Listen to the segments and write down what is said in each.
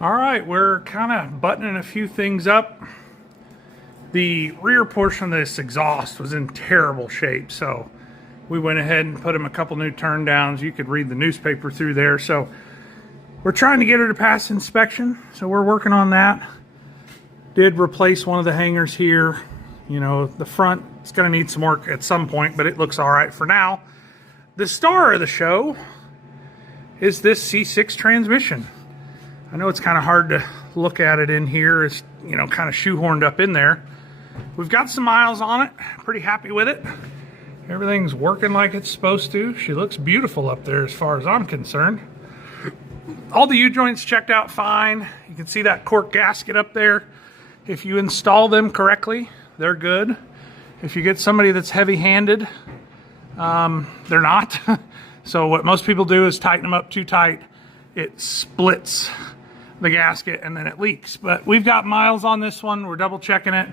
All right, we're kind of buttoning a few things up. The rear portion of this exhaust was in terrible shape, so we went ahead and put him a couple new turn downs. You could read the newspaper through there. So we're trying to get her to pass inspection, so we're working on that. Did replace one of the hangers here. You know, the front is going to need some work at some point, but it looks all right for now. The star of the show is this C6 transmission. I know it's kind of hard to look at it in here. It's, you know, kind of shoehorned up in there. We've got some miles on it. Pretty happy with it. Everything's working like it's supposed to. She looks beautiful up there as far as I'm concerned. All the U-joints checked out fine. You can see that cork gasket up there. If you install them correctly, they're good. If you get somebody that's heavy-handed, they're not. So what most people do is tighten them up too tight. It splits the gasket and then it leaks. But we've got miles on this one. We're double checking it.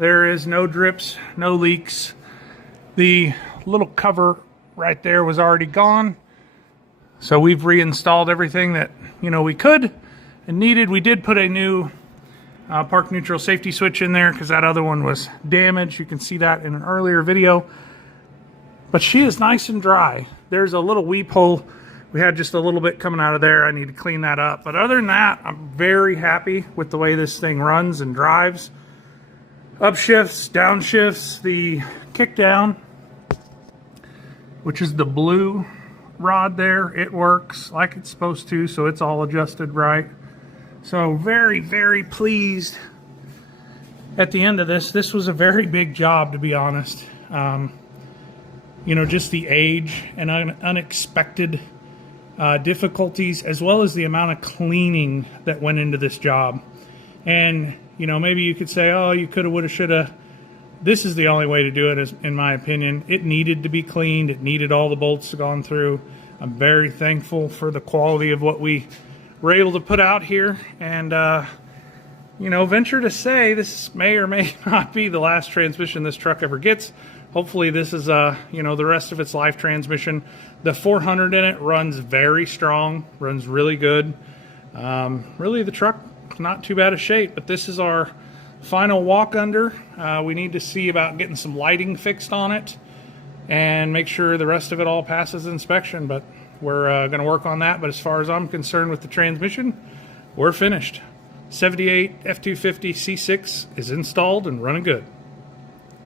There is no drips, no leaks. The little cover right there was already gone. So we've reinstalled everything that, you know, we could and needed. We did put a new park neutral safety switch in there because that other one was damaged. You can see that in an earlier video. But she is nice and dry. There's a little weep hole. We had just a little bit coming out of there. I need to clean that up. But other than that, I'm very happy with the way this thing runs and drives. Upshifts, downshifts, the kick down, which is the blue rod there, it works like it's supposed to, so it's all adjusted right. So very, very pleased at the end of this. This was a very big job, to be honest. You know, just the age and unexpected difficulties, as well as the amount of cleaning that went into this job. And, you know, maybe you could say, oh, you coulda, woulda, shoulda. This is the only way to do it, in my opinion. It needed to be cleaned. It needed all the bolts gone through. I'm very thankful for the quality of what we were able to put out here. And, you know, venture to say this may or may not be the last transmission this truck ever gets. Hopefully this is, you know, the rest of its life transmission. The 400 in it runs very strong, runs really good. Really, the truck not too bad a shape, but this is our final walk under. We need to see about getting some lighting fixed on it and make sure the rest of it all passes inspection, but we're going to work on that. But as far as I'm concerned with the transmission, we're finished. 78 F250 C6 is installed and running good.